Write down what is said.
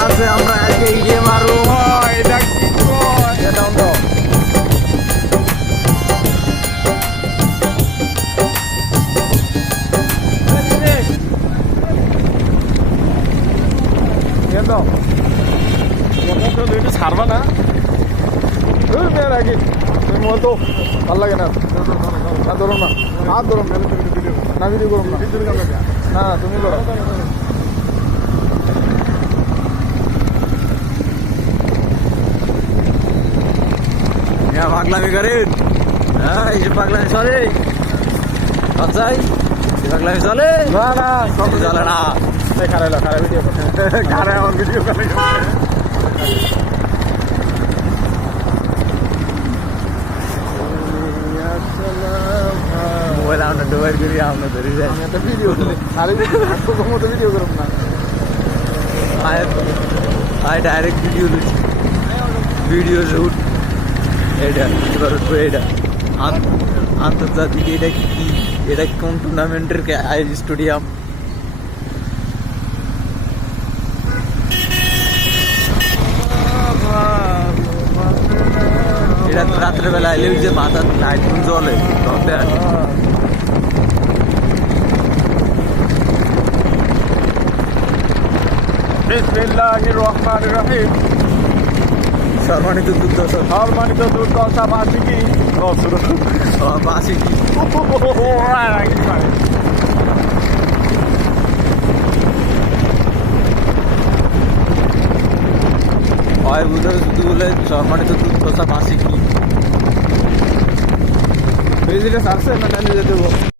আছে আমরা আজকে ইয়ে মারবো এটা কি কয় এটা অন্ধ কেন একটু ছাড়বা না মেয়ের আগে তুমি বলতো ভাল লাগে না ধরো না হাত ধরো না ভিডিও করুন না না তুমি করো পাগলামি করেন হ্যাঁ এই যে পাগলামি চলে আচ্ছাই পাগলামি চলে না না সব চলে না খারাপ খারাপ ভিডিও খারাপ আমার ভিডিও মোবাইল আমরা ডোবাইল করি আমরা ধরে যাই আমি একটা ভিডিও মতো ভিডিও করব না আয় ডাইরেক্ট ভিডিও দিচ্ছি ভিডিও শুট এটা এটা আন্তর্জাতিক এটা কি এটা কোন টুর্নামেন্টের স্টেডিয়াম এটা রাত্রেবেলা এলে যে মাথার লাইট জ্বলে বিসমিল্লাহির রহমানির রহিম সম্মানিত দুর্দশা বার্ষিকী বার্ষিকী হয় বুঝে শুধু বলে সম্মানিত দুর্দশা বার্ষিকী সারছে না জানিয়ে যেতে